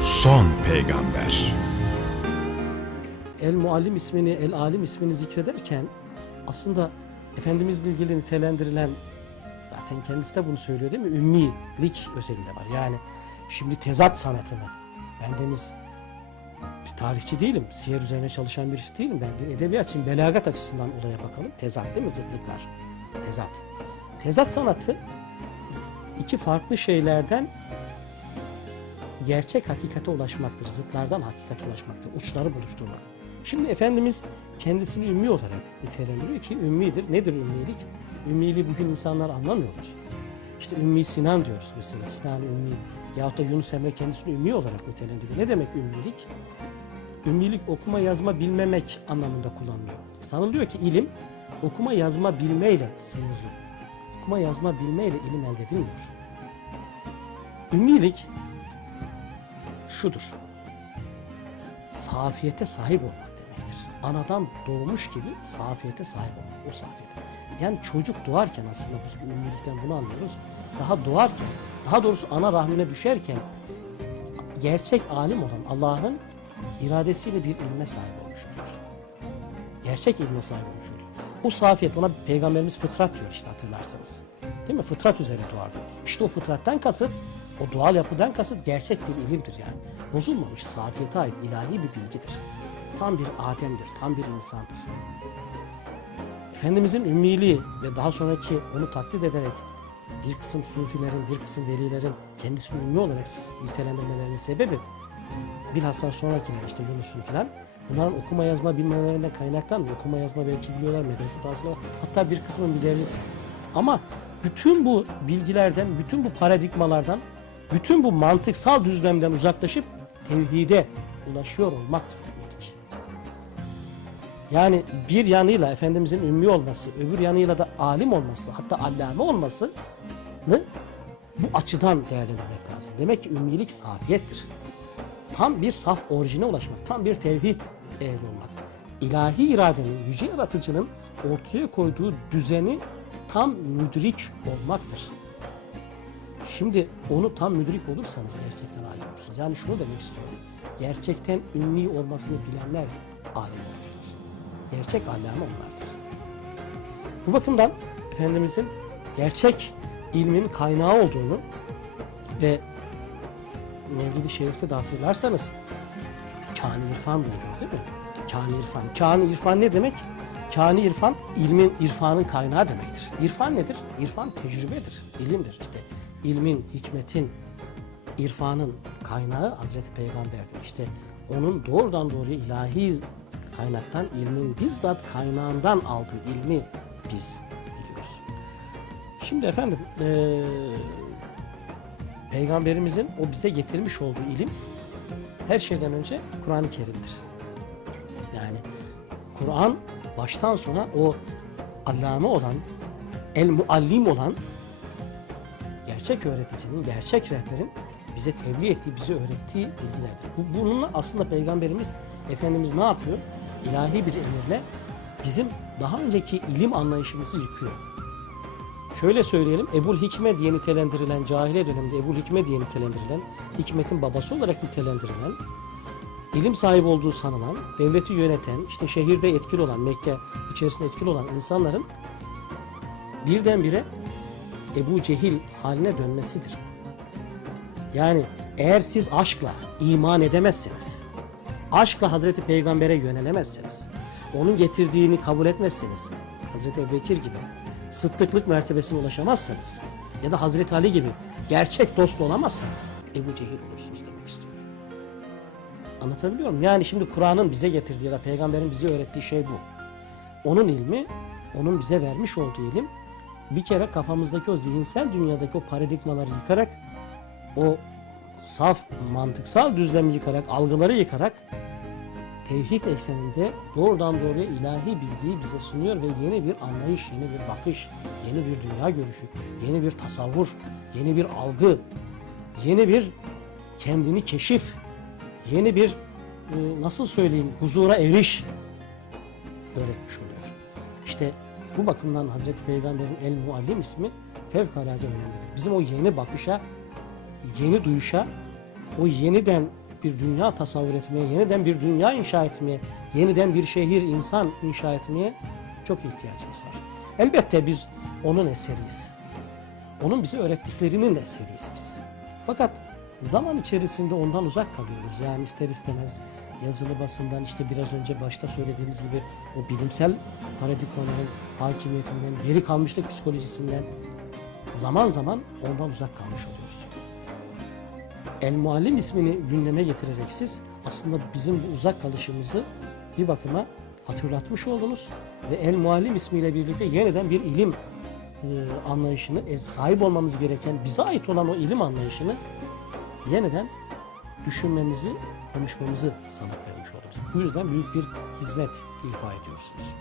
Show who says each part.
Speaker 1: son peygamber.
Speaker 2: El Muallim ismini, El Alim ismini zikrederken aslında Efendimizle ilgili nitelendirilen zaten kendisi de bunu söylüyor değil mi? Ümmilik özelliği de var. Yani şimdi tezat sanatını bendeniz bir tarihçi değilim. Siyer üzerine çalışan birisi değilim. Ben bir edebiyatçıyım. Belagat açısından olaya bakalım. Tezat değil mi? Zıtlıklar. Tezat. Tezat sanatı iki farklı şeylerden gerçek hakikate ulaşmaktır. Zıtlardan hakikate ulaşmaktır. Uçları buluşturmak. Şimdi Efendimiz kendisini ümmi olarak nitelendiriyor ki ümmidir. Nedir ümmilik? Ümmiliği bugün insanlar anlamıyorlar. İşte Ümmi Sinan diyoruz mesela. Sinan Ümmi. Yahut da Yunus Emre kendisini ümmi olarak nitelendiriyor. Ne demek ümmilik? Ümmilik okuma yazma bilmemek anlamında kullanılıyor. Sanılıyor ki ilim okuma yazma bilmeyle sınırlı. Okuma yazma bilmeyle ilim elde edilmiyor. Ümmilik şudur. Safiyete sahip olmak demektir. Anadan doğmuş gibi safiyete sahip olmak. O safiyete. Yani çocuk doğarken aslında biz bu ümmilikten bunu anlıyoruz. Daha doğarken, daha doğrusu ana rahmine düşerken gerçek alim olan Allah'ın iradesiyle bir ilme sahip olmuş olur. Gerçek ilme sahip olmuş olur. O safiyet ona peygamberimiz fıtrat diyor işte hatırlarsanız. Değil mi? Fıtrat üzere doğar. İşte o fıtrattan kasıt, o doğal yapıdan kasıt gerçek bir ilimdir yani. Bozulmamış, safiyete ait ilahi bir bilgidir. Tam bir Adem'dir, tam bir insandır. Efendimizin ümmiliği ve daha sonraki onu taklit ederek bir kısım sufilerin, bir kısım velilerin kendisini ümmi olarak nitelendirmelerinin sebebi bilhassa sonrakiler işte Yunus'un filan bunların okuma yazma bilmelerinden kaynaktan okuma yazma belki biliyorlar medrese tahsili var. Hatta bir kısmın müderris. Ama bütün bu bilgilerden, bütün bu paradigmalardan, bütün bu mantıksal düzlemden uzaklaşıp tevhide ulaşıyor olmaktır ümmilik. Yani bir yanıyla Efendimizin ümmi olması, öbür yanıyla da alim olması, hatta allame olmasını bu açıdan değerlendirmek lazım. Demek ki ümmilik safiyettir. Tam bir saf orijine ulaşmak, tam bir tevhid ehli olmak. İlahi iradenin, yüce yaratıcının ortaya koyduğu düzeni tam müdrik olmaktır. Şimdi onu tam müdrik olursanız gerçekten alim olursunuz. Yani şunu demek istiyorum. Gerçekten ümmi olmasını bilenler alim olurlar. Gerçek allame onlardır. Bu bakımdan Efendimizin gerçek ilmin kaynağı olduğunu ve Mevlid-i Şerif'te de hatırlarsanız Kâni İrfan buyuruyor değil mi? Kâni İrfan. Kâni İrfan ne demek? Kâni İrfan ilmin, irfanın kaynağı demektir. İrfan nedir? İrfan tecrübedir, ilimdir. İşte ilmin, hikmetin, irfanın kaynağı Hazreti Peygamber'dir. İşte onun doğrudan doğruya ilahi kaynaktan ilmin bizzat kaynağından aldığı ilmi biz biliyoruz. Şimdi efendim eee Peygamberimizin o bize getirmiş olduğu ilim her şeyden önce Kur'an-ı Kerim'dir. Yani Kur'an baştan sona o allame olan, el muallim olan gerçek öğreticinin, gerçek rehberin bize tebliğ ettiği, bize öğrettiği bilgilerdir. Bu, bununla aslında Peygamberimiz, Efendimiz ne yapıyor? İlahi bir emirle bizim daha önceki ilim anlayışımızı yıkıyor. Şöyle söyleyelim, Ebul Hikme diye nitelendirilen, cahiliye döneminde Ebul Hikme diye nitelendirilen, hikmetin babası olarak nitelendirilen, ilim sahibi olduğu sanılan, devleti yöneten, işte şehirde etkili olan, Mekke içerisinde etkili olan insanların birdenbire Ebu Cehil haline dönmesidir. Yani eğer siz aşkla iman edemezseniz, aşkla Hazreti Peygamber'e yönelemezseniz, onun getirdiğini kabul etmezseniz, Hazreti Ebubekir gibi sıddıklık mertebesine ulaşamazsanız ya da Hazreti Ali gibi gerçek dost olamazsanız Ebu Cehil olursunuz demek istiyorum. Anlatabiliyor muyum? Yani şimdi Kur'an'ın bize getirdiği ya da peygamberin bize öğrettiği şey bu. Onun ilmi, onun bize vermiş olduğu ilim bir kere kafamızdaki o zihinsel dünyadaki o paradigmaları yıkarak o saf mantıksal düzlemi yıkarak, algıları yıkarak tevhid ekseninde doğrudan doğruya ilahi bilgiyi bize sunuyor ve yeni bir anlayış, yeni bir bakış, yeni bir dünya görüşü, yeni bir tasavvur, yeni bir algı, yeni bir kendini keşif, yeni bir e, nasıl söyleyeyim huzura eriş öğretmiş oluyor. İşte bu bakımdan Hazreti Peygamber'in El Muallim ismi fevkalade önemlidir. Bizim o yeni bakışa, yeni duyuşa, o yeniden bir dünya tasavvur etmeye, yeniden bir dünya inşa etmeye, yeniden bir şehir, insan inşa etmeye çok ihtiyacımız var. Elbette biz onun eseriyiz. Onun bize öğrettiklerinin eseriyiz biz. Fakat zaman içerisinde ondan uzak kalıyoruz. Yani ister istemez yazılı basından işte biraz önce başta söylediğimiz gibi o bilimsel paradigmaların hakimiyetinden, geri kalmışlık psikolojisinden zaman zaman ondan uzak kalmış oluyoruz. El Muallim ismini gündeme getirerek siz aslında bizim bu uzak kalışımızı bir bakıma hatırlatmış oldunuz ve El Muallim ismiyle birlikte yeniden bir ilim e, anlayışını, e, sahip olmamız gereken, bize ait olan o ilim anlayışını yeniden düşünmemizi, konuşmamızı sanık vermiş oluruz. Bu yüzden büyük bir hizmet ifa ediyorsunuz.